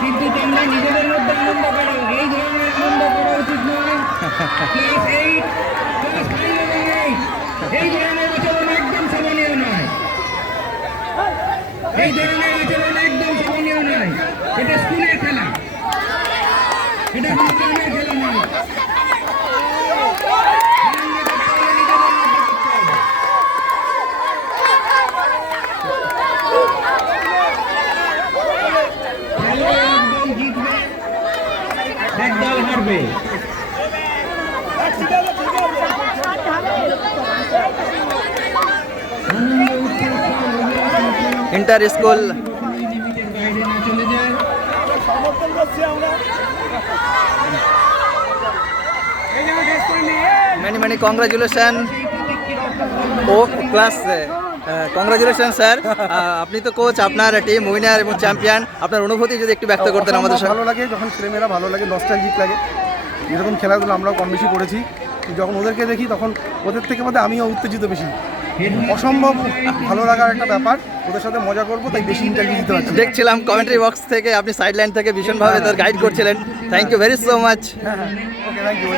কিন্তু তোমরা নিজেদের মধ্যে আনন্দ করো, এই ধরনের আনন্দ করা উচিত নয়। এই ধরনের আচরণ একদম শোভনীয় নয়, এই ধরনের আচরণ একদম শোভনীয় নয়। এটা স্কুলের খেলা, এটা কোনো গ্রামের খেলা নয়। একদম জিতবে, একদল হারবে। इंटर स्कूल many congratulations ও ক্লাস কংগ্রাচুলেশন স্যার, আপনি তো কোচ, আপনার টিম উইনার এবং চ্যাম্পিয়ন, আপনার অনুভূতি যদি একটু ব্যক্ত করতেন আমাদের সাথে। ভালো লাগে যখন ছেলেমেয়েরা ভালো লাগে, নস্টালজিক লাগে। এরকম খেলাধুলো আমরাও কম বেশি করেছি, যখন ওদেরকে দেখি তখন ওদের থেকে মধ্যে আমিও উত্তেজিত বেশি। অসম্ভব ভালো লাগার একটা ব্যাপার, ওদের সাথে মজা করবো তাই বেশি ইন্টারভিউ দিতে পারছি। দেখছিলাম কমেন্ট্রি বক্স থেকে আপনি সাইড লাইন থেকে ভীষণভাবে তার গাইড করছিলেন। Thank you very so much. হ্যাঁ, ওকে, থ্যাংক ইউ।